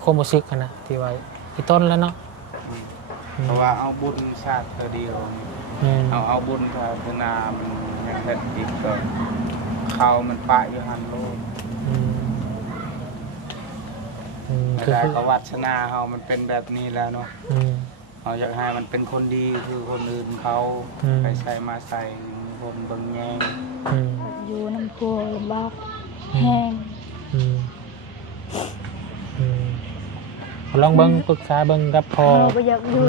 โคมซึกนะที่ไว้ที่ต้นแล้วเนาะเพราะว่าเอาบุญชาติเดียวเอาบุญศาสนามันยังเห็ดอีกก็เขามันปะอยู่หันโลกแต่ก็วัฒนาเขามันเป็นแบบนี้แล้วเนาะเราอยากให้มันเป็นคนดีคือคนอื่นเขาไปใส่มาใส่คนเบิ่งแย่งอยู่น้ำพัวลำบากแห้งลองเบิ่งปรึกษาเบิ่งกับพ่อเราอยากอยู่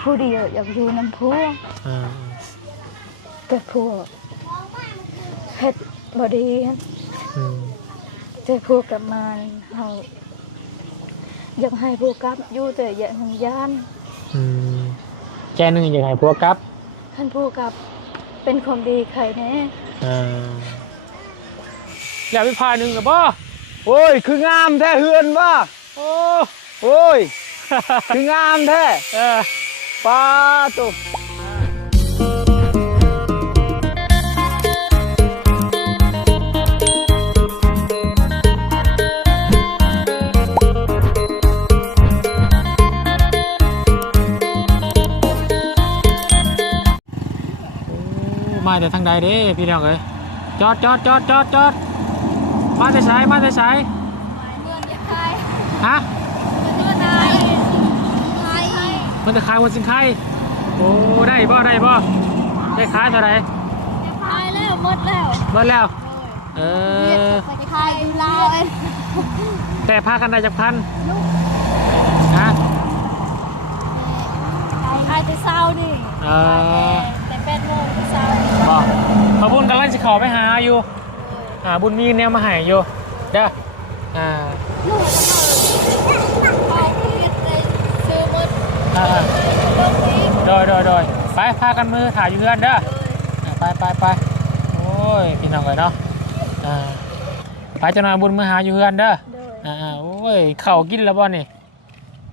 ผู้เดียวอยากอยู่น้ำพัวแต่พัวเฮ็ดบดีแต่พัวกลับมาเราอยากให้พัวกลับอยู่แต่อยากหงย่านแกนึงอยากให้พัวกลับท่านพัวกลับเป็นคนดีใครแน่อยากไปพาหนึ่งกับพ่อโอ้ยคืองามแท้เฮือนว่าโอ้ยคืองามแท้ป้าตุ๊มาแต่ทางใดเด้พี่น้องเอ้ยจอดมาแต่สายเมืองยังไงฮะเมืองไหนมันจะขายวันสินไข่โอ้ได้บ่ได้ขายเท่าไหร่ขายแล้วหมดแล้วขายดูลาวแต่พากันได้จากพันฮะขายแต่เช้านี่แต่8 โมงเช้าพอบุญกำลังจะขอไปหาอยู่บุญมีแนวมาหายอยู่เด้อโดยไปพากันมือถ่ายอยู่เพื่อนเด้อไปโอ้ยพี่น้องเลยเนาะไปจะนอนบุญมือหาอยู่เพื่อนเด้อโอ้ยเข่ากินแล้วบ่นี่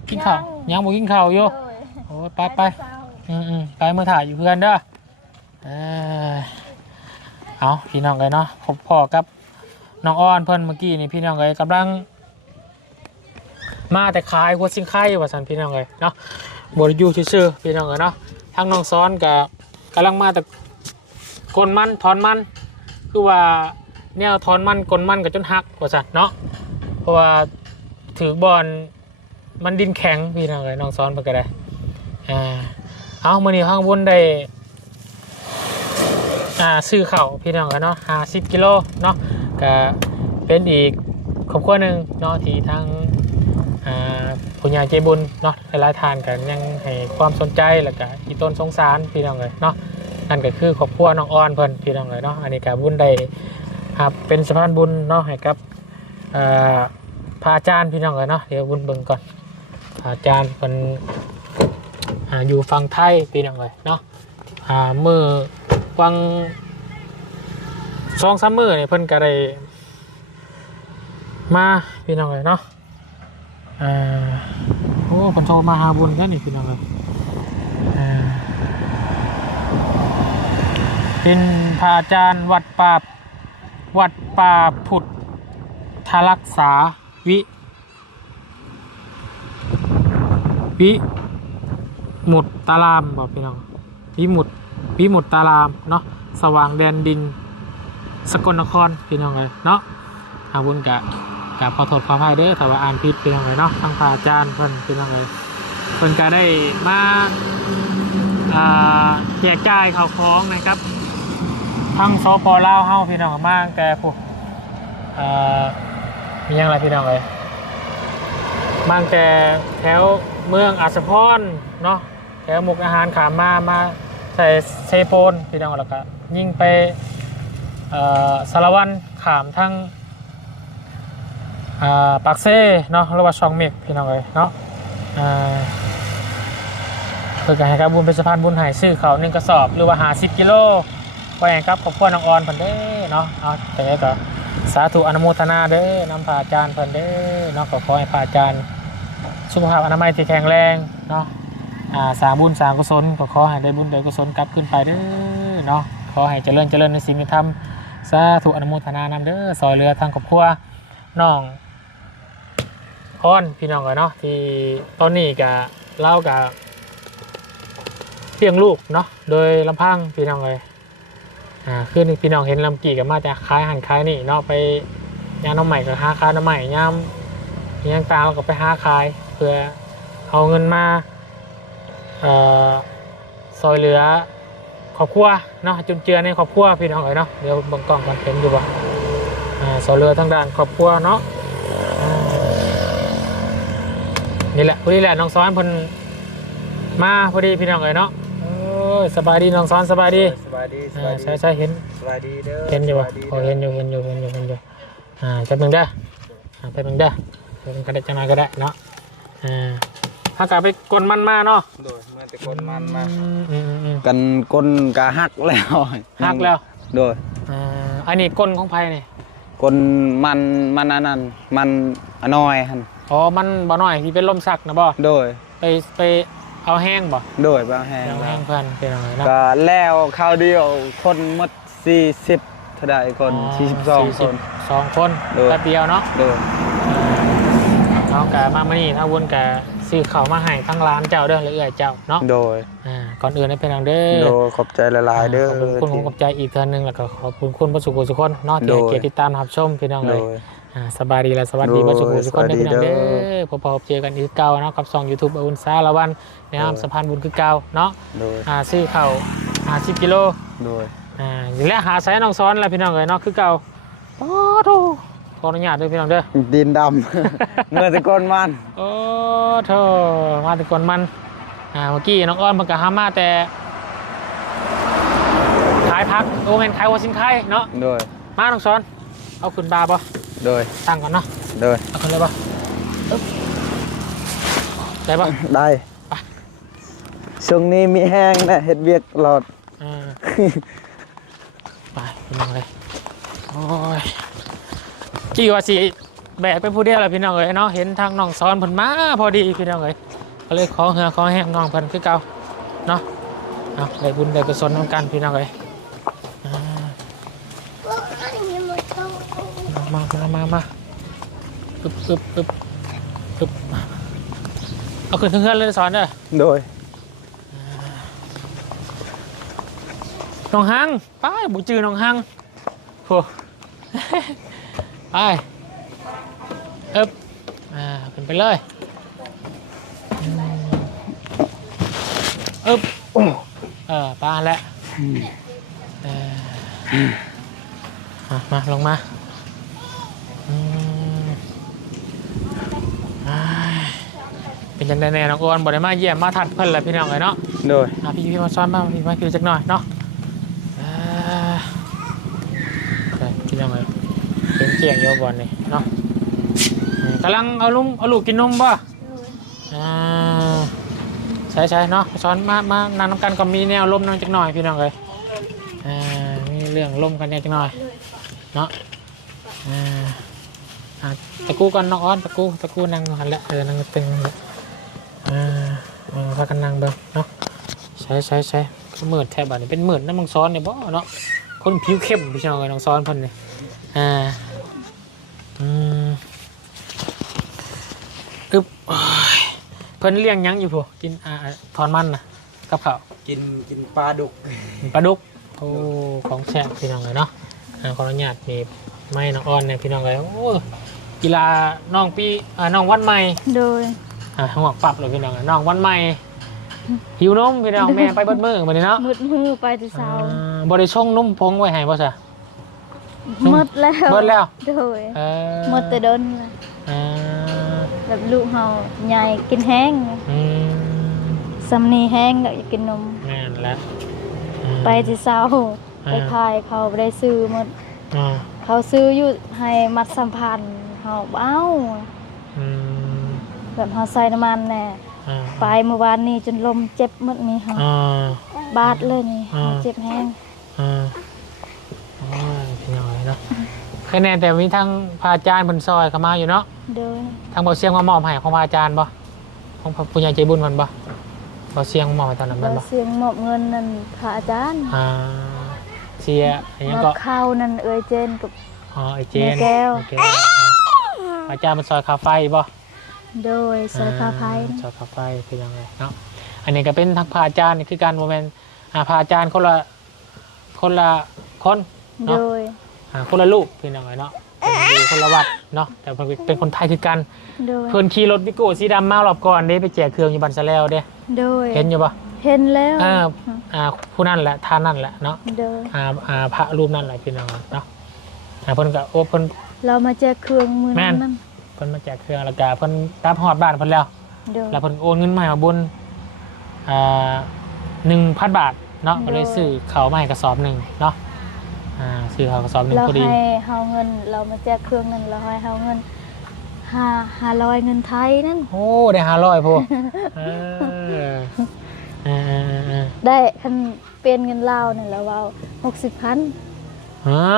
กินข้าวยังบ่กินข้าวอยู่โอ้ยไปไปมือถ่ายอยู่เพื่อนเด้อเอาพี่น้องเลยเนาะพบพ่อกับน้องอ้อนเพิ่นเมื่อกี้นี่พี่น้องเลยกำลังมาแต่ขายหัวซิงไข่ว่าสันพี่น้องเลยเนาะบริยูชื่อพี่น้องเลยเนาะทางน้องซ้อนกับกำลังมาแต่กลมันถอนมันคือว่าแนวถอนมันกลมันกับจนหักว่าสันเนาะเพราะว่าถือบอลมันดินแข็งพี่น้องเลยน้องซ้อนเพิ่นก็ได้เอามื้อนี้ข้างบนได้ซื้อเข่าพี่น้องกันเนาะ50 กิโลเนาะก็เป็นอีกครอบครัวหนึ่งเนาะที่ทางผู้ใหญ่ใจบุญเนาะหลายทานกันยังให้ความสนใจแล้วก็อีต้นสงสารพี่น้องเลยเนาะนั่นก็คือครอบครัวน้องอ่อนเพิ่นพี่น้องเลยเนาะอันนี้ก็บุญได้เป็นสะพานบุญเนาะให้กับพระอาจารย์พี่น้องเลยเนาะเดี๋ยวบุญเบิ่งก่อนพระอาจารย์เพิ่นอยู่ฝั่งไทยพี่น้องเลยเนาะมือวัง2-3 มื้อนี่เพิ่นก็ได้มาพี่น้องเลยเนาะโอ้เพิ่นโทรมาหาบุญกันนี่พี่น้องเลยเป็นพระอาจารย์วัดป่าพุทธรักษาวิมุตตารามบอกพี่น้องวิมุตตารามเนาะสว่างแดนดินสกลนครพี่น้องเลยเนาะอาบุญกะขอโทษขออภัยเด้อถ้าว่าอ่านผิดพี่น้องเลยเนาะทางพระอาจารย์เพิ่นพี่น้องเลยเพิ่นก็ได้มาแจกจ่ายข้าวของนะครับทั้งสป.ลาวเฮาพี่น้องมากแต่ผู้มีอย่างไรพี่น้องเลยบางแต่แถวเมืองอัศพรเนาะแถวมุกอาหารขามมาใส่เซโปนพี่น้องแล้วก็ยิ่งไปสารวันขามทั้งปากเซ่เนาะหรือว่าช่องเมกพี่น้องเลยเนาะเพื่อการให้กับบุญเป็นสะพานบุญหายซื้อเขา1 กระสอบหรือว่า50 กิโลไว้ให้กับครอบครัวน้องออนเพิ่นเด้เนาะเอาแต่ก็สาธุอนุโมทนาเด้อนำพระอาจารย์เพิ่นเด้เนาะขอให้พระอาจารย์สุขภาพอนามัยที่แข็งแรงเนาะสร้างบุญสร้างกุศลก็ขอให้ได้บุญได้กุศลกลับขึ้นไปเด้อเนาะขอให้เจริญในสิ่งที่ทำสาธุอนุโมทนานำเด้อซอยเรือทางครอบครัวน้อง รพี่น้องเนาะที่ตอนนี้ก็เล่ากับเลี้ยงลูกเนาะโดยลำพังพี่น้องเลยคือพี่น้องเห็นลำกี่กับมาจากคล้ายหันคล้ายนี่เนาะไปย่างน้ำใหม่กับหาคายน้ำใหม่ย่างตาเราก็ไปหาคายเพื่อเอาเงินมาซอยเหลือครอบครัวเนาะจุนเจือในครอบครัวพี่น้องเลยเนาะเดี๋ยวบังกล้องกันเห็นอยู่ป่ะซอยเหลือทางด้านครอบครัวเนาะนี่แหละพอดีแหละน้องซ้อนเพิ่นมาพอดีพี่น้องเลยเนาะสบายดีน้องซ้อนสบายดีสบายดีใช่เห็นสบายดีเด้อเห็นอยู่ป่ะเห็นอยู่จะมึงได้ไปมึงได้มึงก็ได้จังไรก็ได้เนาะถ้ากลับไปกลมันมาเนาะโดยมาแต่กลมันมากันกลกะหักแล้วโดยอันนี้กลของไผ่นี่กลมันอันนั้นมันน้อยฮันอ๋อมันบ่น้อยที่เป็นลมสักนะบ่โดยไปเอาแห้งบ่โดยเอาแห้งเพื่อนเป็นอะไรนะก็แล้วคราวเดียวคนหมด40เท่าใดคน42คน2คนแป๊บเดียวเนาะโดยน้องกะมานี่ถ้าวนกะซื้อข้าวมาให้ทั้งร้านเจ้าเด้อหรือเอื้อเจ้าเนาะโดยก่อนอื่นให้เป็นทางเด้อโดยขอบใจหลายๆเด้อขอบใจอีกเทื่อนึงแล้วก็ขอบคุณคุณผู้สุขทุกคนเนาะที่เกียรติติดตามรับชมพี่น้องเลยสบายดีและสวัสดีผู้สุขทุกคนได้พี่น้องเด้อพบเจอกันอีกเก่าเนาะกับช่อง YouTube อุ่นซาละวันนะครับสะพานบุญคือเก่าเนาะซื้อข้าว10 กิโลโดยอย่างแรกหาใส่น้องซ้อนแล้วพี่น้องเลยเนาะคือเก่าโอ้โหขออนุญาตด้วยพี่น้องเด้อดินดำเมื่อตะกอนมันโอ้โธ่มาตะกอนมันเมื่อกี้น้องอ้อนมันก็หามาแต่ขายพักโอเมนขายวัวสินค้าเนาะโดยมาน้องซ้อนเอาขึ้นบาป่ะโดยตั้งก่อนเนาะโดยเอาขึ้นเลยป่ะได้ป่ะได้ช่วงนี้มีแห้งนะเห็ดเบียกหลอดไปพี่น้องเลยโอ้ยกี่ว่าสิแบกไปผู้เดียวเลยพี่น้องเลยเนาะเห็นทางน้องซ้อนเพิ่นมาพอดีพี่น้องเลยก็เลยขอเหือขอแห้งน้องเพิ่นคือเก่าเนาะเอาได้บุญได้กุศลน้ำกันพี่น้องเลยมาอึบเอาขึ้นเพื่อนเลยสอนเด้อโดยน้องฮังไปบุจือน้องฮังโอ้ไปขึ้นไปเลยปลาแล้วมาลงมาเป็นยังไงแน่น้องอ้วนบ่ได้มาเยี่ยมมาทัดเพิ่นเลยพี่น้องเลยเนาะโดยพี่มาซ้อนมาพี่มาคิวจักหน่อยเนาะพี่น้องเลยเป็นเจียงโยบอลนี่เนาะกำลังเอาลูกกินนมป่ะใช่เนาะซ้อนมานั่งน้ำกันก็มีแนวลมนั่งจักหน่อยพี่น้องเลยมีเรื่องลมกันจักหน่อยเนาะตะกู้ก่อนน้องอ้อนตะกู้นั่งหันละนั่งตึงพากันนั่งเบิ่งเนาะใช่เหมือนแทบแบบนี้เป็นเหมือนน้ำมังซ้อนเนี่ยบ่เนาะคนผิวเข้มพี่น้องเลยน้องซ้อนเพิ่นเนี่ยเพิ่นเลี้ยงยังอยู่พวกกินทอนมันนะกับข้าวกินปลาดุกโอ้ของแซ่บพี่น้องเลยเนาะขออนุญาตมีไม่น้องอ้อนเนี่ยพี่น้องเลยโอ้กีฬาน้องปีน้องวันใหม่โดยหัวปรับเลยพี่น้องน้องวันใหม่หิวนมพี่น้องแม่ไปเบิดมือมาเลยเนาะมือไปที่เช้าบริช่องนุ่มพงไว้ให้ป่ะจ๊ะหมดแล้วโดยหมดแต่เดินแบบลูกเฮาใหญ่กินแห้งสำนีแห้งก็อยากกินนมแม่นแล้วไปที่เช้าไปขายเขาไปได้ซื้อหมดเขาซื้ออยู่ให้มัดสัมพันธ์เฮาเบ้าแบบเฮาใส่น้ำมันแน่ไปเมื่อวานนี้จนลมเจ็บหมดนี่ค่ะบาดเลยนี่เจ็บแห้งพี่น้อยเนาะแค่แน่แต่มีทั้งพระอาจารย์บนซอยเข้ามาอยู่เนาะทางบ่อเสียงมามอบให้ของพระอาจารย์บ่ของผู้ใหญ่ใจบุญมันบ่บ่อเสียงมอบให้ตอนนั้นมันบ่บ่อเสียงมอบเงินนั่นพระอาจารย์เสียอย่างก็เข้านั่นเจนกับเจนแก้วอาจารย์มันซอยคาไฟบ่ โดยสายฟ้าไพ่ สายฟ้าไฟคือยังไงเนาะอันนี้ก็เป็นทางพระอาจารย์นี่คือการโมเมนต์พระอาจารย์คนละคนเนาะ โดย คนละลูกพี่น้องเนาะอยู่คนละวัดเนาะแต่เป็นคนไทยคือกัน โดย เพิ่นขี่รถวิโก้สีดำมารอบก่อนเด้ไปแจกเครื่องอยู่บันสะแล้วเด้ โดย เห็นอยู่ปะ เห็นแล้ว ผู้นั่นแหละท่านนั่นแหละเนาะ โดย พระรูปนั่นแหละพี่น้องเนาะเพิ่นก็โอ้เพิ่น เรามาแจกเครื่องมือนั้น เพิ่นมาแจกเครื่องแล้วก็เพิ่นตามฮอดบ้านเพิ่นแล้ว โดย แล้วเพิ่นโอนเงินมาให้มาบุญ1,000 บาทเนาะก็เลยซื้อข้าวมาให้กระสอบหนึ่งเนาะซื้อข้าวกระสอบหนึ่ง เรา พอดี ให้เฮาเงินเรามาแจกเครื่องเงินเราให้เฮาเงิน500เงินไทยนั่น โอ้ได้500พุ่นได้คันเป็นเงินลาวนี่แล้วว่า60,000 ฮะ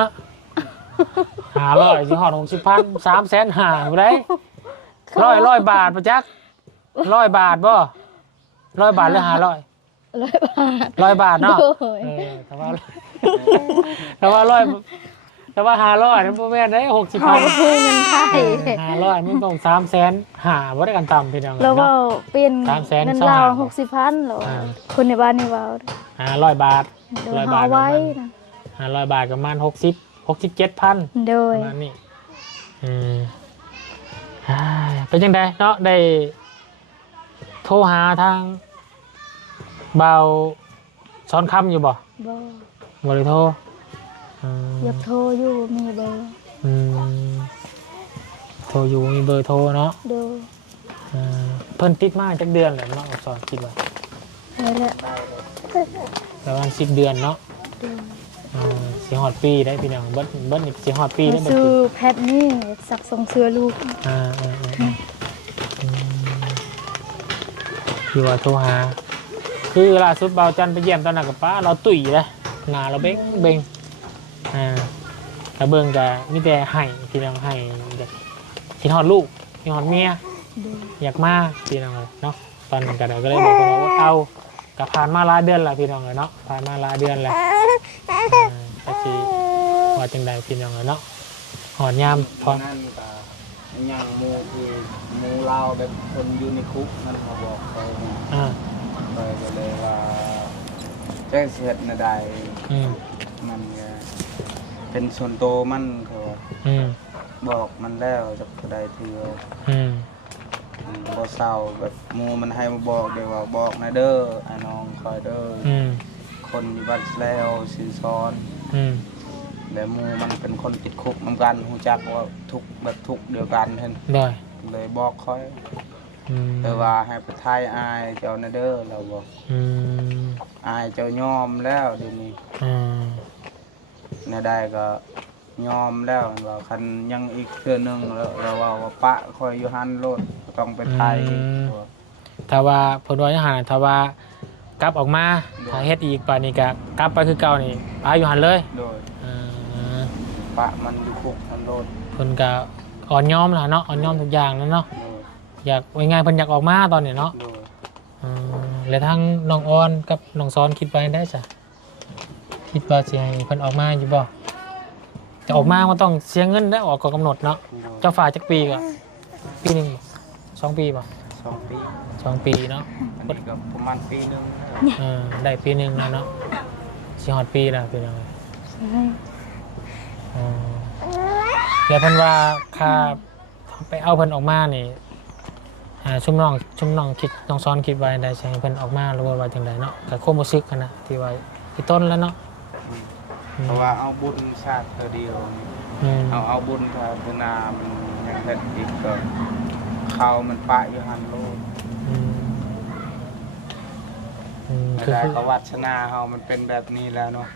500สิฮอด60,000 300,000หาบ่ได้100บาทบ่จัก100 บาทบ่100 บาทหรือ500 100 บาทเนาะแต่ว่า100แต่ว่า500นั่นบ่แม่นได้60,000 คือเงินไทย 500มันต้อง300,000หาบ่ได้กันต่ำพี่น้อง แล้วว่าเปลี่ยน 300,000 เงินลาว60,000แล้วคนในบ้านนี่ว่า 500 บาท 100 บาทไว้นะ 500 บาทประมาณ67,000 โดย ประมาณนี้เป็นจังไดเนาะได้โทรหาทางเบาซ้อนคำอยู่บ่ บ่ บ่ได้โทร อยากโทรอยู่มีเบอร์ โทรอยู่มีเบอร์โทรเนาะ โดย เพิ่นติดมาจักเดือนแหละเนาะสอนคิดว่า นี่แหละ ประมาณ10 เดือนเนาะ โดย สิฮอดปีได้พี่น้องเบิดนี่สิฮอดปีได้เบิด ซื้อ ปี แพทนี่สักส่งเสื้อลูก คือว่าโทรหาคือล่าสุดเบาจันไปเยี่ยมตอนนั้นกับป้าเราตุ๋ยเลยหน้าเราเบ้งกระเบื้องกะมีแต่ให้พี่น้องให้แบบคิดฮอดลูกคิดฮอดเมีย โดย อยากมาพี่น้องเลยเนาะตอนนั้นก็เลยบอกว่าเอากับผ่านมาหลายเดือนแล้วพี่น้องเลยเนาะผ่านมาหลายเดือนแล้วก็คือว่าจังใดพี่น้องเลยเนาะหอดยามพอ นั่นก็ยังมูคือมูลาวแบบคนอยู่ในคุกนั่นเขาบอกไปก็เลยว่าแจ้งเสียดนาใดมันเป็นส่วนโตมันเขาบอกมันแล้วจะได้เถื่อบ่เศร้าแบบมูมันให้มาบอกเดี๋ยวว่าบอกนะเด้อไอ้น้องคอยเด้อคนอยู่บ้านแล้วสื่อซ้อนแล้วมูมันเป็นคนติดคุกเหมือนกันหูจักว่าทุกแบบทุกเดียวกันเห็นเลยบอกคอยแต่ว่าให้ไปไทยอายเจ้านะเด้อเราบอกอายเจ้ายอมแล้วเดี๋ยวนี้ในได้ก็ยอมแล้วว่าคันยังอีกเทื่อนึงเราว่าปะคอยอยู่หันโลดต้องไปไทยถ้าว่าผลว่าจะหาถ้าว่ากลับออกมาถ้าเฮ็ดอีกป่านนี้ก็กลับไปคือเก่านี่ปาอยู่หันเลยโดยปะมันอยู่คุกมันโลดเพิ่นก็อ่อนยอมล่ะเนาะอ่อนยอมทุกอย่างแล้วเนาะอยากว่าไงเพิ่นอยากออกมาตอนนี้เนาะแล้วทั้งน้องออนกับน้องซ้อนคิดไว้ได้จ้ะคิดว่าสิให้เพิ่นออกมาอยู่บ่จะออกมามันต้องเสียเงินได้ออกก่อนกำหนดเนาะเจ้าฝ่ายจักปีก็ปีนึง2 ปีป่ะ2 ปี2 ปีเนาะอันนี้ก็ประมาณปีนึงได้ปีนึงแล้วเนาะสิฮอดปีแล้วพี่น้องใช่ แล้วเพิ่นว่าค่าไปเอาเพิ่นออกมานี่ชุมน้องคิดน้องซ้อนคิดไว้ได้ใช่เพิ่นออกมาหรือว่าจังไดเนาะก็ความรู้สึกกันนะที่ว่าที่ต้นแล้วเนาะเพราะว่าเอาบุญชาติเดียวเอาบุญศาสนามันยังเฮ็ดอีกก็เขามันปะอยู่หันโลกได้ก็วัฒนาเฮามันเป็นแบบนี้แล้วเนาะ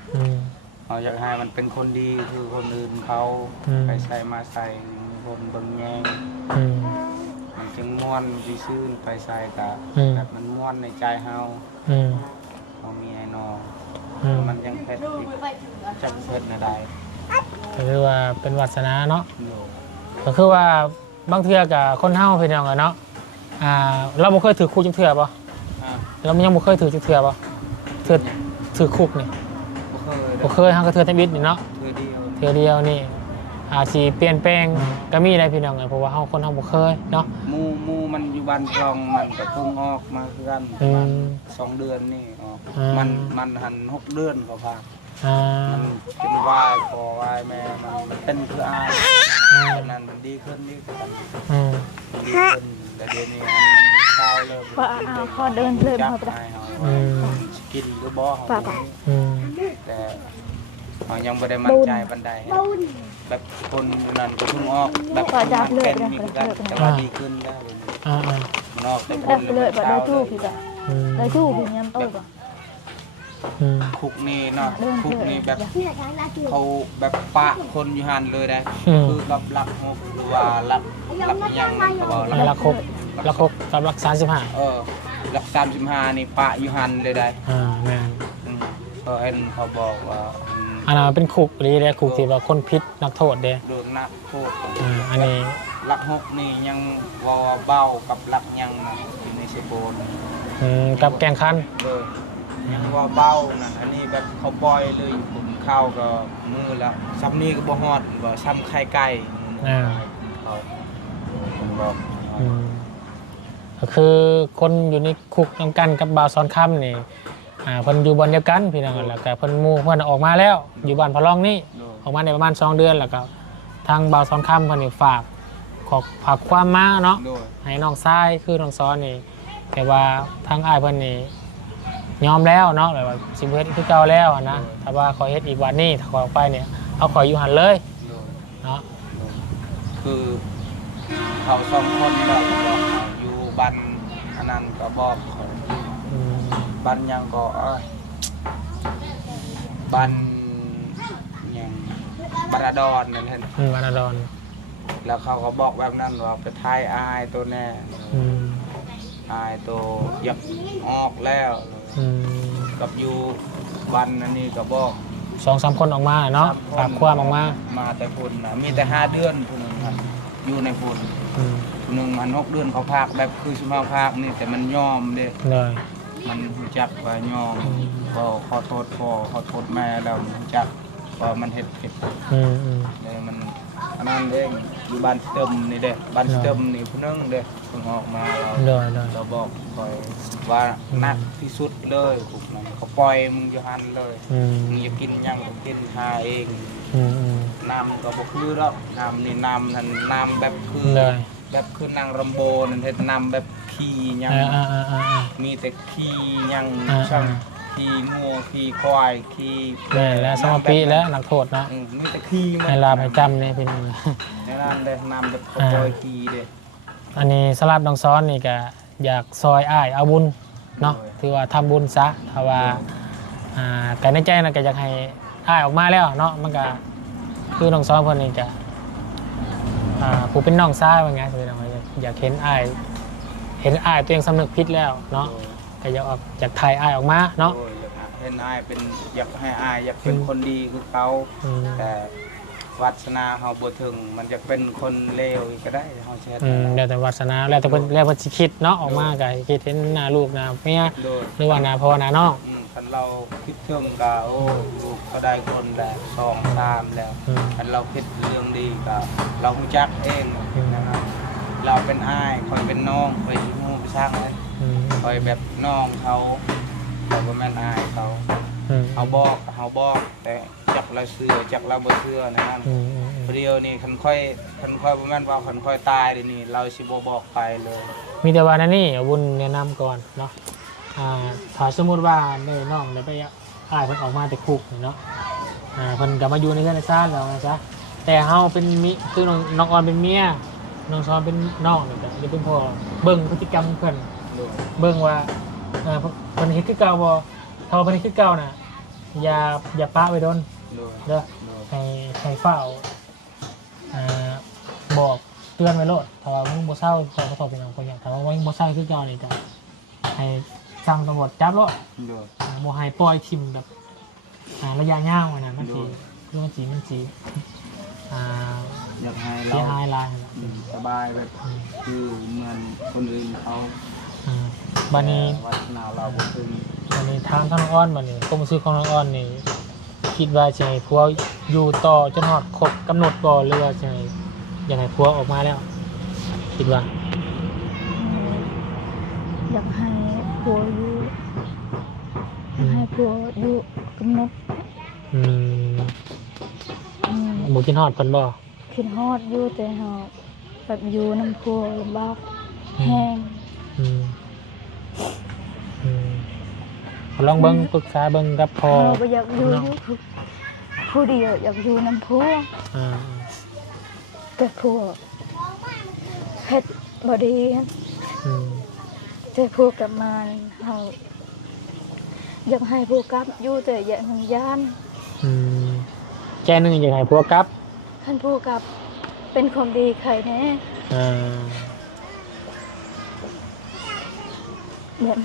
เราอยากให้มันเป็นคนดีคือคนอื่นเขาไปใส่มาใส่คนเบิ่งแยงมันจึงม่วนที่ซื่นไปใส่กับแบบมันม่วนในใจเฮามีไอ้น้องมันยังเพชรอีกจังเพชรนะได้ก็คือว่าเป็นวาสนาเนาะก็คือว่าบางเทื่อกับคนเฮาเป็นยังไงเนาะเราบ่เคยถือคุกจังเทื่อป่ะเรายังบ่เคยถือจังเทื่อป่ะถือคุกนี่บ่เคยเฮาก็เทื่อทวิตนี่เนาะเทื่อเดียวนี่ อาจสิเปลี่ยนแปลงก็มีได้พี่น้องเพราะว่าเฮาคนเฮาบ่เคยเนาะมูมันอยู่บ้านคลองมันก็เพิ่งออกมาคือกัน2 เดือนนี่ออกมันหัน6 เดือนเขาพามันเป็นวายพอวายแม่มันเป็นคืออายนั่นมันดีขึ้นดีขึ้นแต่เดี๋ยวนี้มันเช้าเริ่มพอเดินเริ่มเขาไปกินหรือบ่เขาแต่ยังไม่ได้มั่นใจบันไดแบบคนนั้นก็เพิ่งออกแบบมันเป็นมีกันแต่ว่าดีขึ้นได้นอกแต่คนเลยแบบได้ทู่พี่จ้ะได้ทู่พี่ยำโต้ก่อนคุกนี่เนาะคุกนี่แบบเขาแบบปะคนอยู่หันเลยได้คือกับลักหกหรือว่าลักยังเขาบอกลักหกกับลักลัก35นี่ปะอยู่หันเลยได้แม่ก็เอ็นเขาบอกว่าอันนั้นเป็นคุกหรือคุกที่ว่าคนพิษนักโทษเด้โดนนักโทษอันนี้ลักหกนี่ยังว่าเบากับลักยังนะอยู่ในเชโบนกับแกงคันยังว่าเบานะอันนี้แบบเขาปล่อยเลยผมเข้าก็มือแล้วซ้ำนี่ก็บ่ฮอดบ่ซ้ำไข่ไก่ผมบอกก็คือคนอยู่ในคุกนำกันกับบ่าวซ้อนค่ำนี่เพิ่นอยู่บ้านเดียวกันพี่น้องแล้วก็เพิ่นหมู่เพิ่นออกมาแล้วอยู่บ้านพะลองนี่ออกมาได้ประมาณ2 เดือนแล้วก็ทางบ่าวซ้อนค่ำเพิ่นนี่ฝากความมาเนาะให้น้องชายคือน้องซ้อนนี่แต่ว่าทางอ้ายเพิ่นนี่ยอมแล้วเนาะแบบว่าสิเฮ็ดคือเก่าแล้วนะถ้าว่าขอเฮ็ดอีกวันนี้ถ้าขอไปเนี่ยเอาขออยู่หันเลยเนาะคือเขา2 คนแล้วอยู่บ้านอันนั้นก็บอกบ้านยังก็บ้านยังบาราดอนนั่นเองบาราดอนแล้วเขาก็บอกแบบนั้นว่าไปทายอายตัวแน่อายตัวอยากออกแล้วกับอยู่วันนี้ก็บอก 2-3 คนออกมาเนาะฝากความออกมาแต่พุ่นนะมีแต่5 เดือนพุ่นนึงครับอยู่ในพุ่นพุ่นนึงมัน6 เดือนเขาพากแบบคือชุมพากนี่แต่มันยอมเลยมันรู้จักว่ายอมก็ขอโทษพ่อขอโทษแม่แล้วรู้จักว่ามันเห็ดผิดเลยมันอันนั้นเองอยู่บ้านเติมนี่เด้บ้านเติมนี่พุ่นนึงเด้เพิ่งออกมาเราบอกคอยว่านักที่สุดเลยพวกนั้นเขาปล่อยมึงอยู่หันเลยมึงอย่ากินยังก็กินหาเองน้ำก็บ่คือหรอกน้ำนี่น้ำนั่นน้ำแบบคือนางรำโบนั่นเฮ็ดน้ำแบบขี้ยังมีแต่ขี้ยังช่างขี้งูขี้ควายขี้แล้วสมปีแล้วนักโทษเนาะมีแต่ขี้ให้ลาให้จำเนี่ยเป็นในร้านเลยน้ำแบบเขาปล่อยขี้เด้อันนี้สลัดน้องซ้อนนี่ก็อยากซอยอ้ายเอาบุญเนาะถือว่าทำบุญซะถ้าว่าการในใจนะก็อยากให้อ้ายออกมาแล้วเนาะมันก็คือน้องซ้อนคนนี้ก็ผู้เป็นน้องซ้ายว่าไงคืออยากเห็นอ้ายตัวเองสำนึกผิดแล้วเนาะก็อยากถ่ายอ้ายออกมาเนาะเห็นอ้ายเป็นอยากให้อ้ายอยากเป็นคนดีคือเขาแต่วาสนาเขาบ่ถึงมันจะเป็นคนเลวก็ได้เขาเช็ดแล้วแต่วาสนาแล้วแต่เพิ่นสิคิดเนาะออกมาก็คิดเห็นหน้าลูกหน้าเมียหรือว่าหน้าพ่อหน้าน้องคันเราคิดถึงก็โอ้ลูกก็ได้คนแล้ว2 3แล้วคันเราคิดเรื่องดีก็เรารู้จักเองนะครับเราเป็นอ้ายคอยเป็นน้องคอยฮู้ช่างเลยคอยแบบน้องเขาแต่บ่แม่นอ้ายเขาบอกแต่จักเราเชื่อจักเราบ่เชื่อนั่นเดียวนี่คันค่อยบ่แม่นว่าคันค่อยตายเดี๋ยวนี้เราสิบ่บอกไปเลยมีแต่ว่านั่นนี่วุ้นแนะนำก่อนเนาะถ้าสมมุติว่าได้น้องได้ไปอ้ายเพิ่นออกมาแต่คุกเนาะเพิ่นก็มาอยู่ในเรือนซ่านแล้วนะจ๊ะแต่เฮาเป็นมิคือน้องออนเป็นเมียน้องซ้อนเป็นน้องนี่ก็ได้เป็นพ่อเบิ่งพฤติกรรมเพิ่นเบิ่งว่าเพิ่นเฮ็ดคือเก่าบ่ถ้าเพิ่นเฮ็ดคือเก่าน่ะอย่าปะไว้โดนเด้อให้เฝ้าบอกเตือนไว้โลดถ้าว่ามึงบ่เศร้าก็ขอเป็นน้องคนอย่างถ้าว่ามึงบ่เศร้าคือเก่านี่ก็ให้สั่งตำรวจจับโลดบ่ให้ปล่อยทิ่มแบบระยะยาวน่ะมันสิอยากให้เราสบายแบบคือเหมือนคนอื่นเขาบัดนี้วัฒนาเราบ่ถึงบัดนี้ทางน้องอ้อนบัดนี้ความรู้สึกของน้องอ้อนนี่ คิดว่าจะให้ผัวอยู่ต่อจนฮอดครบกำหนดบ่หรือว่าจะให้อยากให้ผัวออกมาแล้วคิดว่า อยากให้ผัวอยู่อยากให้ผัวอยู่กำหนดบ่กินฮอดเพิ่นบ่คิดฮอดอยู่แต่เฮาแบบอยู่น้ำผัวลำบากแห้งลองเบิ่งปรึกษาเบิ่งกับพ่อบ่อยากอยู่ผู้เดียวอยากอยู่น้ำผัวแต่ผัวเฮ็ดบ่ดีแต่ผัวกลับมาเฮาอยากให้ผัวกลับอยู่แต่อย่าหึงยานแกนึงอยากให้ผัวกลับท่านผัวกลับเป็นคนดีใครแน่แบบ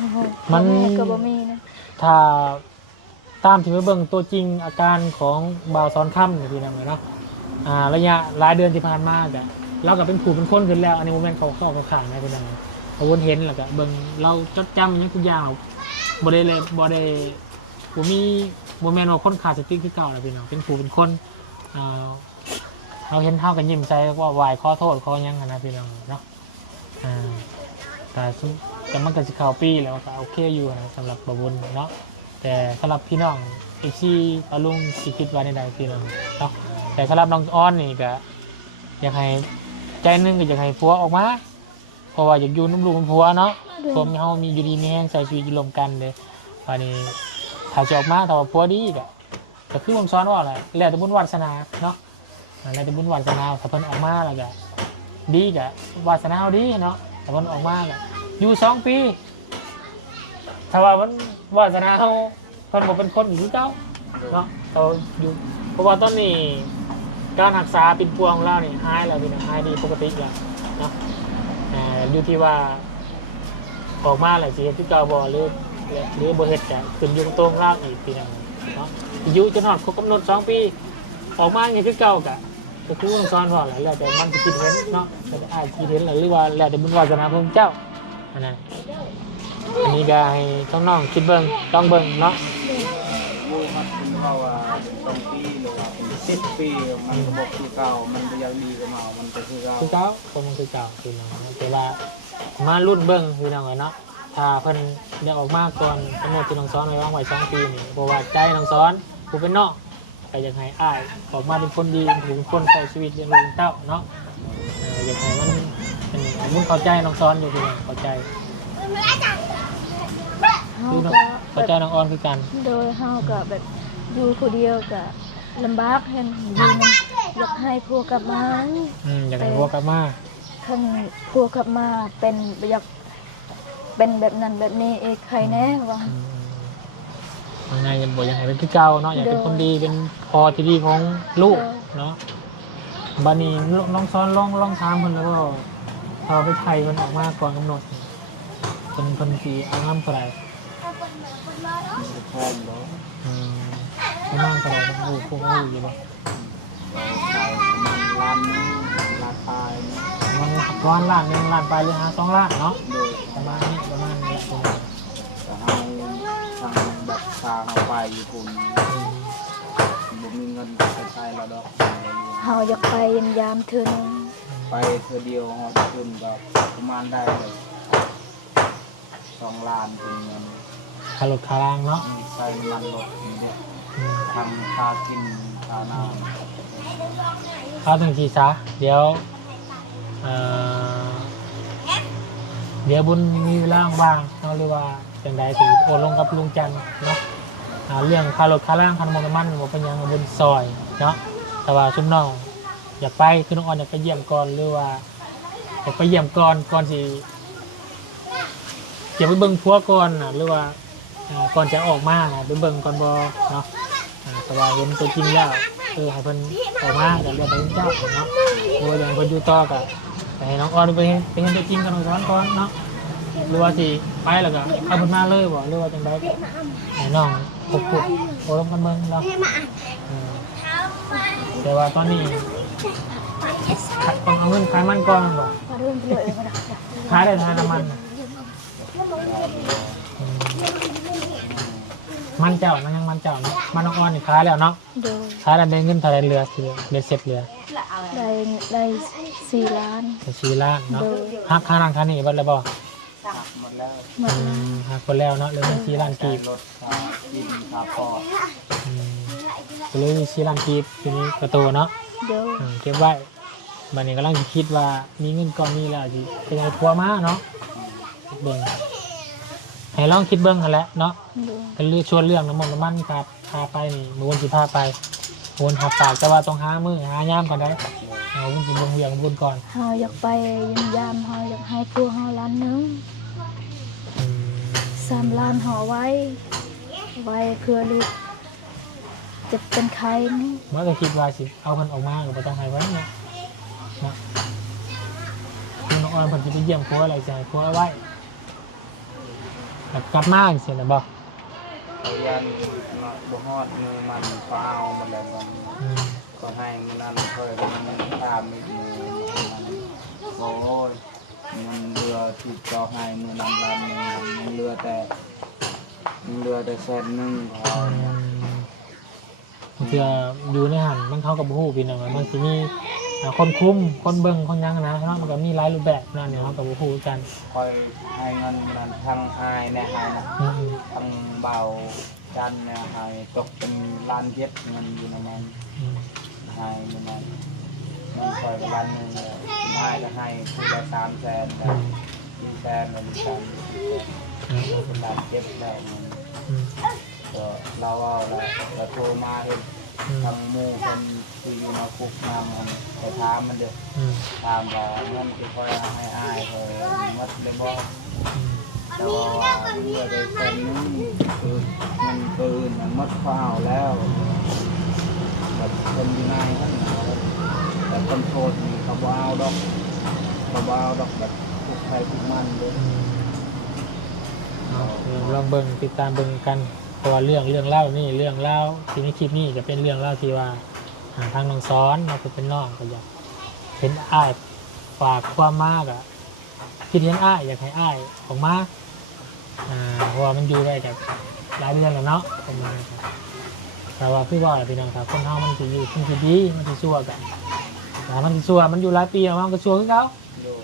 มันก็บ่มีนะถ้าตามที่ไปเบิ่งตัวจริงอาการของบ่าวซ้อนค่ำนี่พี่น้องเนาะระยะหลายเดือนที่ผ่านมาก็เราก็เป็นผู้เป็นคนขึ้นแล้วอันนี้โมเมนต์เขาเข้ากับข่างนะพี่น้องเขาวนเห็นแล้วก็เบิ่งเราจดจำอย่างทุกอย่างบ่ได้เลยบ่ได้บ่มีโมเมนต์ว่าคนขาดสติคือเก่าแล้วพี่น้องเป็นผู้เป็นคนเราเห็นเท่ากันยิ้มใจว่าไหวขอโทษขอยังนะพี่น้องเนาะแต่มันก็จะเข้าปีแล้วก็โอเคอยู่นะสำหรับบ่บุญเนาะแต่สำหรับพี่น้องอีกที่ปาลุงสิคิดว่าในใดพี่น้องเนาะแต่สำหรับน้องอ้อนนี่ก็อยากให้ใจนึงก็อยากให้ผัวออกมาเพราะว่าอยากอยู่น้ำลูกน้ำผัวเนาะผมเฮามีอยู่ดีมีแห้งใส่ชีวิตอยู่ร่วมกันเลยวันนี้ถ้าจะออกมาถ้าว่าผัวดีก็คือผมสอนว่าอะไรแล้วแต่บุญวาสนาเนาะแล้วแต่บุญวาสนาถ้าเพิ่นออกมาแล้วก็ดีก็วาสนาเฮาดีเนาะถ้าเพิ่นออกมาก็อยู่2 ปีถ้าว่ามันวาสนาเขาเพิ่นบ่เป็นคนอยู่คือเก่าเนาะเขาอยู่เพราะว่าตอนนี้การรักษาปิดพวงของเรานี่หายแล้วพี่น้องหายดีปกติแล้วเนาะอยู่ที่ว่าออกมาแล้วสิเฮ็ดคือเก่าบ่หรือบ่เฮ็ดก็ขึ้นอยู่กับตัวของเราอีกพี่น้องเนาะอยู่จนฮอดครบกำหนด2 ปีออกมาอย่างคือเก่าก็คือวงจรพอแล้วแต่มันสิคิดเห็นเนาะแต่อาจคิดเห็นหรือว่าแล้วแต่บุญวาสนาของเจ้าอันนี้ก็ให้น้องๆคิดเบิ่งต้องเบิ่งเนาะมูมันเป็นเพราะว่า2 ปีหรือว่าเป็น10 ปีมันก็บอกคือเก่ามันก็ยังดีกับเมามันก็คือเก่าผมมันคือเก่าพี่น้องแต่ว่ามารุ่นเบิ่งพี่น้องเนาะถ้าเพิ่นได้ออกมาก่อนกำหนดที่น้องซ้อนไว้วางไว้2 ปีนี่เพราะว่าใจน้องซ้อนผู้เป็นน้องก็อยากให้อ้ายออกมาเป็นคนดีเป็นคนใช้ชีวิตเลี้ยงลูกเต้าเนาะอยากให้มันเป็นมุ่งเข้าใจน้องซ้อนอยู่พี่น้องเข้าใจคือเข้าใจน้องออนคือกันโดยเฮาก็แบบอยู่ผู้เดียวก็ลำบากเห็นอยู่อยากให้ผัวกลับมาอยากให้ผัวกลับมาคันผัวกลับมาเป็นอยากเป็นแบบนั้นแบบนี้เองใครแน่ว่ายังไงยังบอกยังไงเป็นพี่เก่าเนาะอยากเป็นคนดีเป็นพอที่ดีของลูกเนาะบัดนี้น้องซ้อนลองถามเพิ่นแล้วก็พอไปไทยมันออกมาก่อนกำหนดเป็นสีเอาน้ำกระไรประมาณกระไรพวกอยู่ป่ะมันล้าน1ล้านไปเลย2 ล้านเนาะประมาณนี้แต่เอาทางแบบทางเอาไปญี่ปุ่นบ่มีเงินไปใช้แล้วดอกเฮาอยากไปยามเทื่อนึงไปเทื่อเดียวเฮาจะขึ้นก็ประมาณได้เลย2 ล้านเป็นเงินค่ารถค่าล่างเนาะใช้มันรถนี่ทำค่ากินค่าน้ำเอาถึงทีซะเดี๋ยวบุญมีเวลาว่างเนาะหรือว่าจังใดสิโอลงกับลุงจันเนาะเรื่องค่ารถค่าล่างคันมอเตอร์มันบ่เป็นหยังบุญซอยเนาะแต่ว่าชุมน้องอยากไปคือน้องออนอยากไปเยี่ยมก่อนหรือว่าอยากไปเยี่ยมก่อนสิเก็บไปเบิ่งผัวก่อนหรือว่าก่อนจะออกมาไปเบิ่งก่อนบ่เนาะแต่ว่าเห็นตัวจริงแล้วให้เพิ่นออกมาก็เรียกไปเจ้าเนาะโดยอย่างเพิ่นอยู่ต่อก็ให้น้องออนไปเห็นตัวจริงกับน้องซ้อนก่อนเนาะหรือว่าสิไปแล้วก็เอาเพิ่นมาเลยบ่หรือว่าจังได๋ให้น้องพูดโอ้ลมกันเบิ่งเนาะแต่ว่าตอนนี้ต้องเอาเงินขายมันก่อนบ่ขายได้ทานน้ำมัน มันเจ้ามันยังมันเจ้าเนาะมันน้องอ้อนนี่ขายแล้วเนาะ โดย ขายแล้วได้เงินเท่าไรเรือเสร็จเรือ ได้4 ล้าน 4 ล้านเนาะ โดย หักค่านั่งค่านี่เบิดแล้วบ่ หมดแล้ว หมดแล้ว หักคนแล้วเนาะเหลือ4 ล้านกีบ รถค่ากินค่าพอ ก็เลย4 ล้านกีบทีนี้ประตูเนาะ โดย เก็บไว้บัดนี้กำลังคิดว่ามีเงินก้อนนี้แล้วสิเป็นไงทัวมาเนาะเบิ่งให้ลองคิดเบิ่งกันแหละเนาะ โดย ก็เรื่องชวนเรื่องน้ำมันครับพาไปนี่มื้อวันสิพาไปวนหับปากแต่ว่าต้องหามื้อหายามก่อนได้เอาวุ้นสิเบิ่งเรื่องบุญก่อน เฮาอยากไปยิมยามเฮาอยากให้ครัวเฮาล้านหนึง3 ล้านเฮาไว้เพื่อลูกจะเป็นใครนี่ เมื่อก็คิดว่าสิเอามันออกมาก็บ่ต้องให้ไว้เนาะน้องอ้อยเพิ่นสิไปเยี่ยมครัวอะไรสิให้ครัวเอาไว้แล้วกลับมาจังซี่น่ะบ่ เอายันมาบ่ฮอดมือมันก็เอามันแล้วกันก็ให้มือนั้นเคยมันตามอีกมือมันโอ้ยมันเรือที่เจ้าให้มือนั้นล้านนึงมันเรือแต่แสนนึงพอเนี่ย เพื่ออยู่ในหันมันเข้ากับบ่ฮู้พี่น้องมันสิมีคนคุมคนเบิ่งคนหยังนะเนาะมันก็มีหลายรูปแบบนั่นเนี่ยเฮาก็บ่ฮู้กัน คอยให้เงินนั้นทั้งอายนะฮะทั้งเบาจันนะฮะตกเป็นล้านเจ็ดเงินอยู่นะมันให้มันคอยล้านนึงให้ก็ให้คูละ300,000แต่400,000มันกันเป็นล้านเจ็ดได้มันก็เราเอาละโทรมาเห็นทางหมู่คนที่อยู่มาคุกนำมันไปถามมันเด้อถามว่าเงินที่คอยให้อายคอยมัดเลยบ่แต่ว่าเมื่อได้แสนนึงคือมันปืนมันมัดข้าวแล้วแบบคนอยู่ในนั่นแต่คนโทษนี่เขาบ่เอาดอกแบบทุกใครทุกมันเลย ลองเบิ่งติดตามเบิ่งกันเพราะว่าเรื่องเล่านี่เรื่องเล่าที่ในคลิปนี้จะเป็นเรื่องเล่าที่ว่าทางน้องซ้อนเราเป็นน้องก็อยากเห็นอ้ายฝากความมากอ่ะคิดเห็นอ้ายอยากให้อ้ายออกมาเพราะว่ามันอยู่ได้กับหลายเดือนแล้วเนาะประมาณแต่ว่าพี่ว่าพี่น้องครับคนเฮามันสิอยู่มันสิดีมันสิชั่วกันมันสิชั่วมันอยู่หลายปีแล้วมันก็ชั่วคือเขา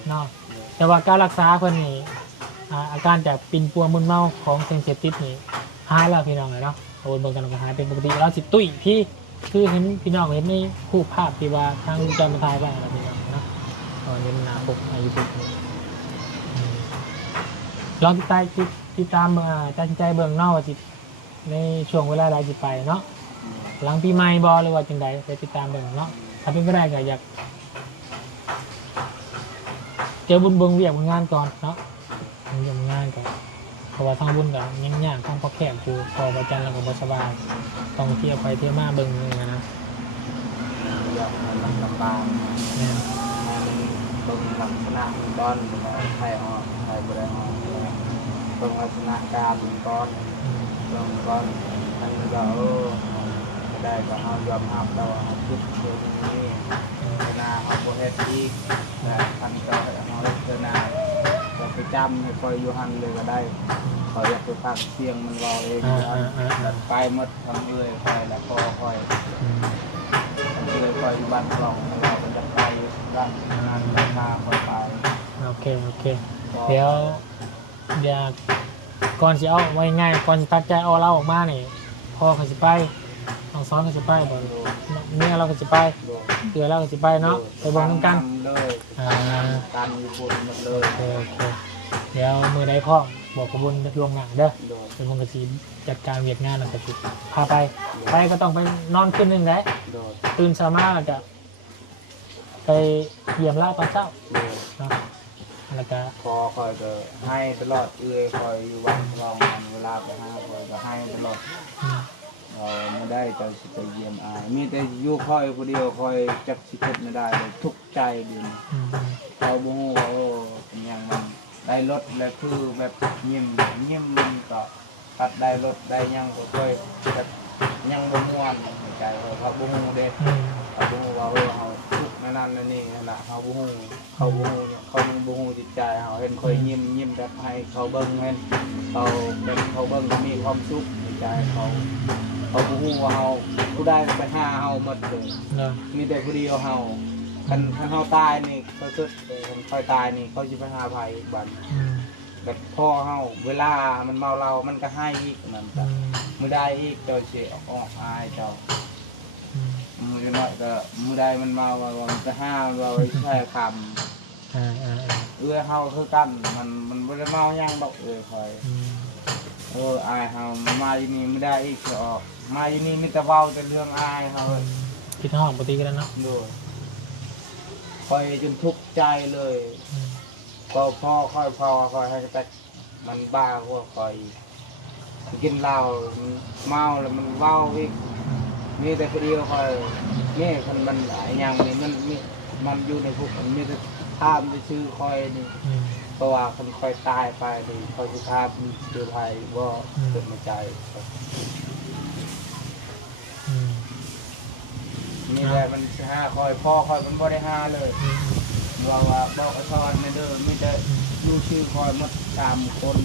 เนาะแต่ว่าการรักษาเพิ่นนี่อาการจากปิ่นปัวมึนเมาของเซนเซติฟนี่หายแล้วพี่น้องเลยเนาะโอนเบิ่งกันก็หายเป็นปกติแล้วสิตุ้ยที่คือเห็นพี่น้องเห็นในคู่ภาพที่ว่าทางจอมถ่ายไปแล้วพี่น้องเนาะตอนนี้หน้าปกในยูทูบลองติดตามตัดสินใจเบิ่งเนาะว่าสิในช่วงเวลาใดสิไปเนาะหลังปีใหม่บ่หรือว่าจังใดไปติดตามเบิ่งเนาะถ้าเป็นไปได้ก็อยากเจอบุญเบิ่งเวียกงานก่อนเนาะเรื่องงานก่อนเพราะว่าทางบุญกับยังยากทางพ่อแขกคือพอประจันแล้วก็บ่สบายต้องเที่ยวไปเที่ยวมาเบิ่งนึงนะ อยากให้มันลำบาก แม่น ให้มันเบิ่งลักษณะมันก้อนใครออกใครบ่ได้ออกเบิ่งลักษณะการมันก้อนเบิ่งก้อนมันก็จะได้ก็เอายอมรับแล้วเอาคิดตรงนี้หน้าเอาบ่เฮ็ดอีกแต่คันก็เอาเฮ็ดเจอหน้าก็ไปจำให้คอยอยู่หั่นเลยก็ได้ขออยากไปฟังเสียงมันรอเองไปหมดทำเอื้อยคอยแล้วก็คอยเลยคอยอยู่บ้านกล่องเราก็จะไปร่างงานราคาคอยไป โอเคเดี๋ยวก่อนสิเอาไว้ง่ายก่อนสิตัดใจเอาเราออกมานี่พ่อเขาสิไปน้องซ้อนเขาสิไปบ่เมียเราก็สิไปเตือเราก็สิไปเนาะไปเบิ่งนำกัน เลยการญี่ปุ่นหมดเลย โอเคเดี๋ยวมือใดพ่อบอกกระบวนล่วงหน้าเด้อเป็นคนกระสีจัดการเวียดงานแล้วก็สิพาไปก็ต้องไปนอนคืนนึงได้ตื่นเช้ามาแล้วก็ไปเยี่ยมล่าตอนเช้าเนาะแล้วก็ พอคอยก็ให้ตลอดเอื้อยคอยอยู่บ้านกล่องเวลาไปหาคอยก็ให้ตลอดเราไม่ได้จะไปเยี่ยมอายมีแต่อยู่คอยคนเดียวคอยจักสิเฮ็ดไม่ได้เลยทุกใจดินเราบ่ฮู้ว่าโอ้เป็นหยังมันได้รถแล้วคือแบบยิ้มมันก็ตัดได้รถได้หยังก็ค่อยแบบยังบ่ม่วนในใจเขาบ่ฮู้เด้เขาบ่ฮู้ว่าเฮาทุกข์นั่นนี่นั่นน่ะเขาบ่ฮู้เขายังบ่ฮู้จิตใจเฮาเห็นค่อยยิ้มแบบให้เขาเบิ่งเห็นเขาเป็นเขาเบิ่งก็มีความสุขในใจ ใจเขาพูดว่าเฮาผู้ได้ไปหาเฮาหมดเลยมีแต่ผู้เดียวเฮาคันเฮาตายนี่เขาสุดคันคอยตายนี่เขาจะไปหาภัยอีกบันแบบพ่อเฮาเวลามันเมาเรามันก็ให้อีกนั่นจ้ะมือได้อีกเจ้าเสียออกอายเจ้ามือน้อยก็มือได้มันเมามันจะห้าเราใช้คำเฮาคือกันมันบ่ได้เมายังดอกคอยอายเฮามาอยู่นี่ไม่ได้อีกจะออกมาอยู่นี่มีแต่เว้าแต่เรื่องอายเฮาคิดห้องปกติกันเนาะดูคอยจนทุกข์ใจเลยก็พ่อคอยให้แต่มันบ้าพวกคอยกินเหล้าเมาแล้วมันเว้าอีกมีแต่คนเดียวคอยนี่คนมันอย่างนี้มันอยู่ในพวกมันมีแต่ท่ามไปชื่อคอยนี่เพราะว่าคนคอยตายไปนี่คอยสุภาพมีเดือดภัยว่าเกิดมาใจนี่แหละมันห้าคอยพ่อคอยมันบ่ได้ห้าเลยว่าบอกสอนในเดิมไม่ได้ดูชื่อคอยมัดตามคน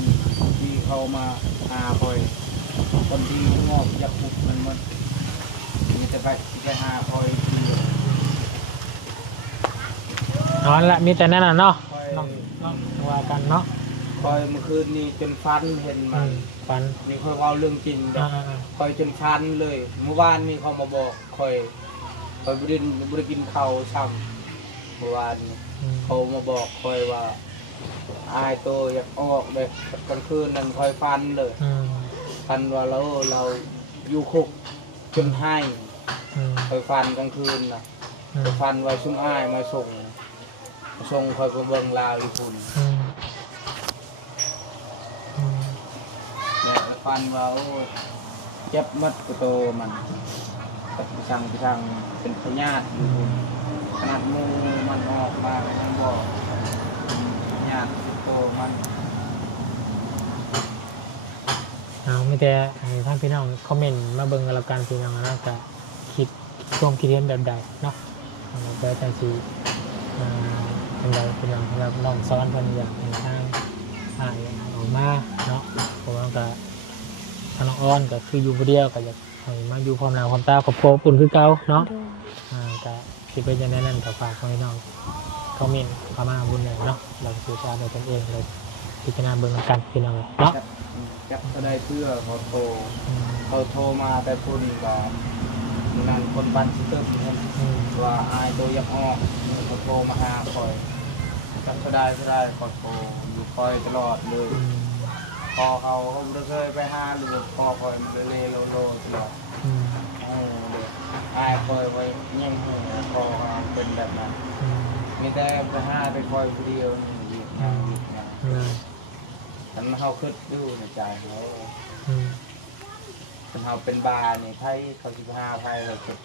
ที่เขามาหาคอยคนที่งอกยักษ์ปุกมันมัดมีแต่ไปหาคอยนอนละมีแต่นั่นน่ะเนาะน้องว่ากันเนาะคอยเมื่อคืนนี้จนฟันเห็นมันฟันนี่คอยเอาเรื่องจริงคอยจนชันเลยเมื่อวานนี้เขามาบอกคอยบริกินข้าวช้ำเมื่อวานเขามาบอกคอยว่าอายตัวอยากออกเลยกลางคืนนั่นคอยฟันเลยฟันว่าเราอยู่คุกจนให้คอยฟันกลางคืนนะคอยฟันว่าชุ่มอ้ายมาส่งคอยไปเบิ่งลาวญี่ปุ่นเนี่ยฟันว่าเจ็บมัดกระโตมันไปสั่งเป็นพยาธิอยู่ขนาดมือมันออกมามันบอกพยาธิโตมันไม่แต่ท่านพี่น้องคอมเมนต์มาเบิ่งกันละกันพี่น้องนะก็คิดความคิดเห็นแบบใดเนาะแบบแต่สีเป็นใดพี่น้องเราลองสอนคนอย่างทางออกมาเนาะผมว่าก็ทางน้องอ้อนก็คืออยู่คนเดียวก็อยากมาอยู่พร้อมหน้าพร้อมตาครอบครัวปุ่นคือเก่าเนาะก็คิดไปอย่างนั้นกับฝากพี่น้องคอมเมนต์เข้ามาบุญเลยเนาะเราสื่อสารโดยตนเองเลยพิจารณาเบื้องกันพี่น้องเนาะจับก็ได้เพื่อเขาโทรมาแต่พูดก่อนนั่นคนบ้านซิเตอร์ว่าอายตัวยักออกเขาโทรมาหาคอยจับก็ได้คอยโทรอยู่คอยตลอดเลยพอเขาเคยไปหาหรือพอคอยมันเล่โลตลอดอายคอยไว้ยังพอเขาเป็นแบบนั้นมีแต่ไปหาไปคอยคนเดียวนี่ฉันเขาคิดดูในใจเขาฉันเขาเป็นบาร์นี่ไพ่เขา15ไพ่เราคิด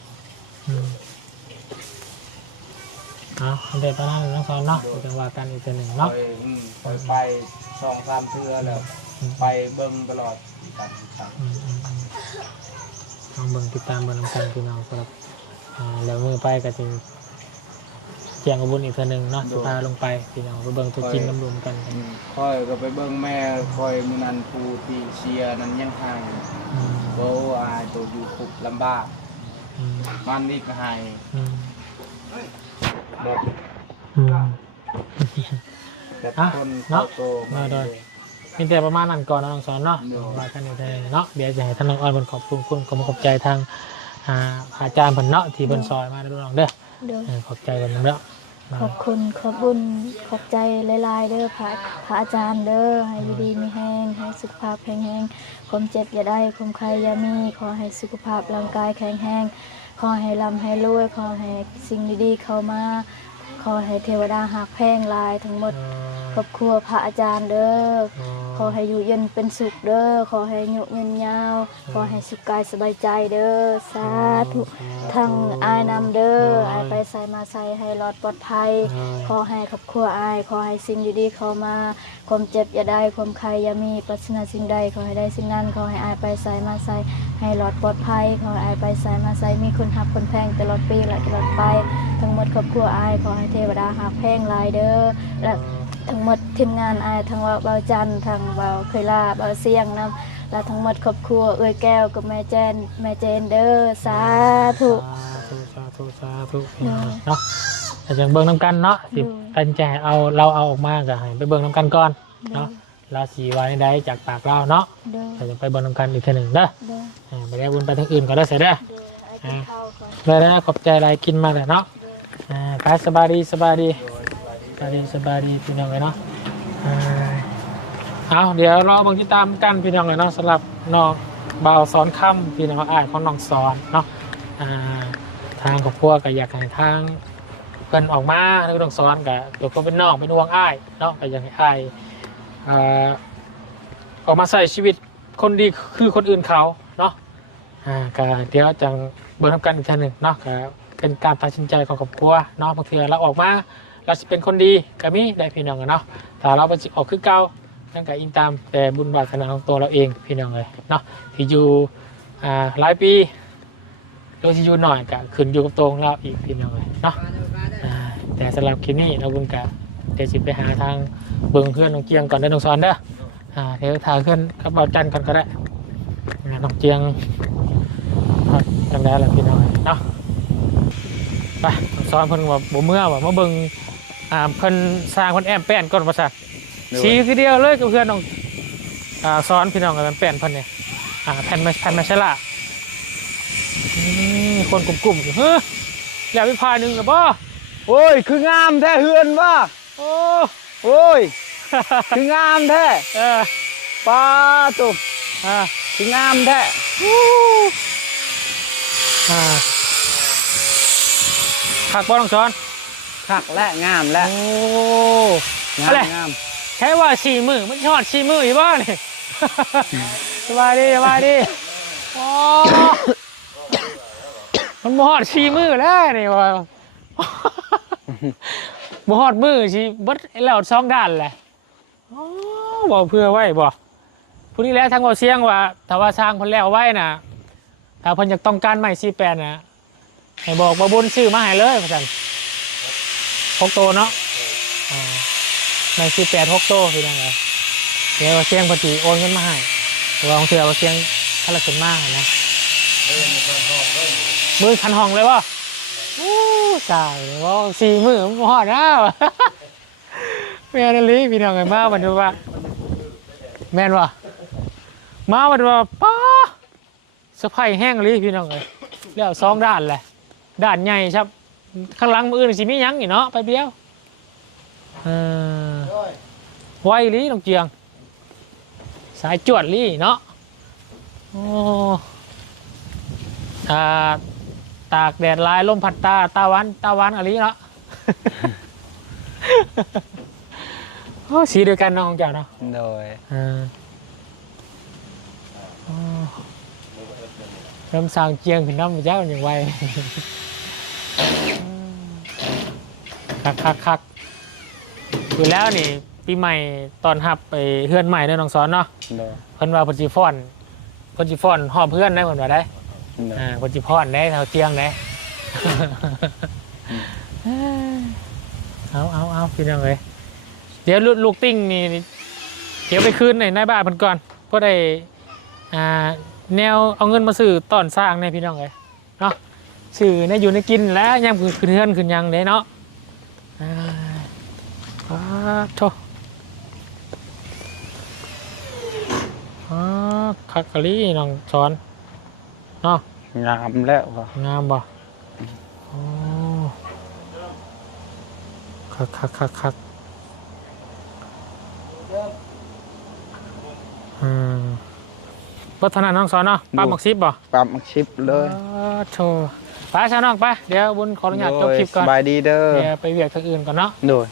เดี๋ยวตอนนั้นน้องสอนเนาะจังหวะกันอีกตัวหนึ่งเนาะไป2-3เทื่อแล้วไปเบิ่งตลอดกันลองเบิ่งติดตามเบิ่งน้ำกันพี่น้องสำหรับแล้วมือไปก็จะเกี่ยงกับบุญอีกตัวหนึ่งเนาะสุภาลงไปพี่น้องไปเบิ่งตัวจริงน้ำรวมกันค่อยก็ไปเบิ่งแม่ค่อยมือนันผู้ที่เชียร์นั้นยังห่างโบ้อายตัวอยู่คุกลำบากมันนี่ก็หายแต่คนเนาะมาโดยมีแต่ประมาณนั้นก่อนน้องสอนเนาะมากันอยู่ได้เนาะเดี๋ยวจะให้ท่านน้องอ้อนเป็นขอบคุณขอบใจทางอาจารย์เพิ่นเนาะที่เพิ่นซอยมาด้วยน้องเด้อขอบใจกันเนาะขอบคุณขอบบุญขอบใจหลายๆเด้อพระอาจารย์เด้อให้ดีมีแห้งให้สุขภาพแข็งแรงความเจ็บอย่าได้ความใครอย่ามีขอให้สุขภาพร่างกายแข็งแรงขอให้ร่ำให้รวยขอให้สิ่งดีๆเข้ามาขอให้เทวดาหักแพงลายทั้งหมดครอบครัวพระอาจารย์เด้อขอให้อยู่เย็นเป็นสุขเด้อขอให้อายุยืนยาวขอให้สุขกายสบายใจเด้อสาธุทั้งอายนำเด้ออายไปใส่มาใส่ให้รอดปลอดภัยขอให้ครอบครัวอายขอให้สิ่งดีๆเข้ามาความเจ็บอย่าได้ความใครอย่ามีปรารถนาสิ่งใดขอให้ได้สิ่งนั้นขอให้อายไปใส่มาใส่ให้รอดปลอดภัยขอให้อายไปใส่มาใส่มีคนหักคนแพงตลอดปีและตลอดไปทั้งหมดครอบครัวอายขอให้เทวดาหักแพงลายเด้อและทั้งหมดทีมงานอายทั้งเบาจันทร์ทั้งเบาเคยลาเบาเสียงนะ และทั้งหมดครอบครัวเอ้ยแก้วกับแม่เจนเด้อสาธุสาธุเนาะแต่ยังเบิ่งน้ำกันเนาะสิตั้งใจเราเอาออกมาก็ให้ไปเบิ่งน้ำกันก่อนเนาะเราสีไว้ได้จากปากเราเนาะเราจะไปเบิ่งน้ำกันอีกทีหนึ่งเด้อไปได้บุญไปทางอื่นก็ได้เสร็จเด้อได้ขอบใจอะไรกินมาแต่เนาะไปสบายดีพี่น้องเลยเนาะเอาเดี๋ยวรอบางที่ตามกันพี่น้องเลยเนาะสำหรับน้องบ่าวสอนค่ำพี่น้องอ้ายของน้องสอนเนาะทางของพวกก็อยากให้ทางเพิ่นออกมาแล้วก็น้องสอนกับตัวก็เป็นน้องเป็นห่วงอ้ายเนาะก็อยากให้อ้ายออกมาใส่ชีวิตคนดีคือคนอื่นเขาเนาะก็เดี๋ยวจังเบิ่งทำกันอีกทีหนึ่งเนาะก็เป็นการตัดสินใจของครอบครัวเนาะบางทีเราออกมาเราจะเป็นคนดีก็มีได้พี่น้องกันเนาะแต่เราไปออกคือเก่านั่นก็อิงตามแต่บุญวาสนาของตัวเราเองพี่น้องเลยเนาะที่อยู่หลายปีโดยที่อยู่หน่อยก็ขึ้นอยู่กับตัวของเราอีกพี่น้องเลยเนาะแต่สำหรับคลิปนี้เราบุญกะเดี๋ยวสิไปหาทางเบิ่งเพื่อนน้องเกียงก่อนได้น้องสอนเด้อเดี๋ยวถ่ายเพื่อนกับเบาจันก่อนก็ได้น้องเกียงจังได้แล้วพี่น้องเนาะไปน้องสอนเพิ่นว่าบ่เมื่อว่ามาเบิ่งเพิ่นสร้างเพิ่นแอมแป้นก่อนว่าซั่นสีทีเดียวเลยกับเพื่อนน้องสอนพี่น้องกันแป้นเพิ่นเนี่ยแผ่นมาชะละคนกลุ่มๆอยู่เฮ้ยแล้ววิพาหนึ่งหรือบ่โอ้ยคืองามแท้เฮือนว่ะโอ้ยคืองามแท้ป้าตุ๊บคืองามแท้ขักบ่ต้องสอนขักและงามและงามแค่ว่า4 มื้อมันชอด4 มื้ออยู่บ้านนี่สบายดีมันหอด4 มื้อแล้วนี่ว่าหอดมื้อสิเบิดแล้ว2 ด้านแหละบ่เพื่อไว้บ่ผู้นี้แล้วทางบ่เสียงว่าถ้าว่าสร้างเพิ่นแล้วไว้น่ะถ้าเพิ่นอยากต้องการไม้48น่ะให้บอกบ่บุญซื้อมาให้เลยว่าซั่น6 โตเนาะไม้48 6 โตพี่น้องเอ้ยเดี๋ยวว่าเสียงเพิ่นสิโอนเงินมาให้ว่าของเทื่อว่าเสียงถ้าละขึ้นมานะมือคันห้องเลยวะตายเลยว่า4 มื้อมันหอดนะแม่นลีพี่น้องไงมาวันนี้ว่าแม่นวะมาวันนี้ว่าป้าสะพายแห้งลีพี่น้องเลยแล้ว2 ด้านแหละด้านใหญ่ครับข้างหลังมืออื่นสิมียังอีกเนาะไปเดียวไวลีน้องเจียงสายจวดลีเนาะตากแดดลายลมพัดตาวันอะไรเนาะสีเดียวกันน้องเจ้าเนาะโดยเริ่มสร้างเจียงขึ้นน้ำเจ้าอย่างไวคักอยู่แล้วนี่ปีใหม่ตอนหับไปเฮือนใหม่เนี่ยน้องสอนเนาะเพิ่นว่าเพิ่นสิฟ้อนหอบเพื่อนได้เพิ่นว่าได้คนจีพอนได้เท่าเตียงได้เอาพี่น้องเลยเดี๋ยวลูกติ้งนี่เดี๋ยวไปคืนในบ้านมันก่อนเพราะได้แนวเอาเงินมาซื้อตอนสร้างในพี่น้องเลยเนาะซื้อในอยู่ในกินแล้วยังคืนเฮือนคืนยังได้เนาะโธ่คักกะลี่น้องสอนเนาะงามแล้วป่ะงามป่ะคักวัฒนาน้องสอนเนาะปั๊มมักซิบป่ะปั๊มมักซิบเลยโธ่ไปชาวน้องไปเดี๋ยวบุญขออนุญาตจบคลิปก่อนสบายดีเด้อเดี๋ยวไปเวียกทางอื่นก่อนเนาะโดย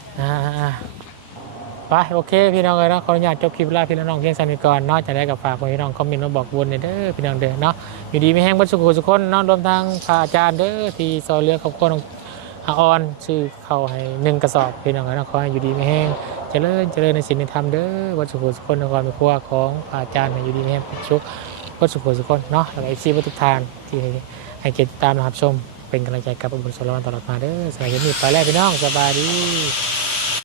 ไปโอเคพี่น้องเลยเนาะขออนุญาตจบคลิปแล้วพี่น้องเพียงสั้นก่อนเนาะจะได้กับฝากพี่น้องคอมเมนต์มาบอกบุญเด้อพี่น้องเด้อเนาะอยู่ดีไม่แห้งบัดสุขสุขคนเนาะรวมทั้งพระอาจารย์เด้อที่ซอยเรือครอบครัวน้องออนชื่อเขาให้1 กระสอบพี่น้องเลยเนาะขอให้อยู่ดีไม่แห้งเจริญในศีลในธรรมเด้อบัดสุขสุขคนในความเป็นครัวของพระอาจารย์ให้อยู่ดีไม่แห้งสุขบัดสุขสุขคนเนาะแล้วก็FCทุกท่านที่ให้เกียรติตามรับชมเป็นกำลังใจกับบุญสารวัตรตลอดมาเด้อสวัสดีไปแล้วพี่น้องสบายดี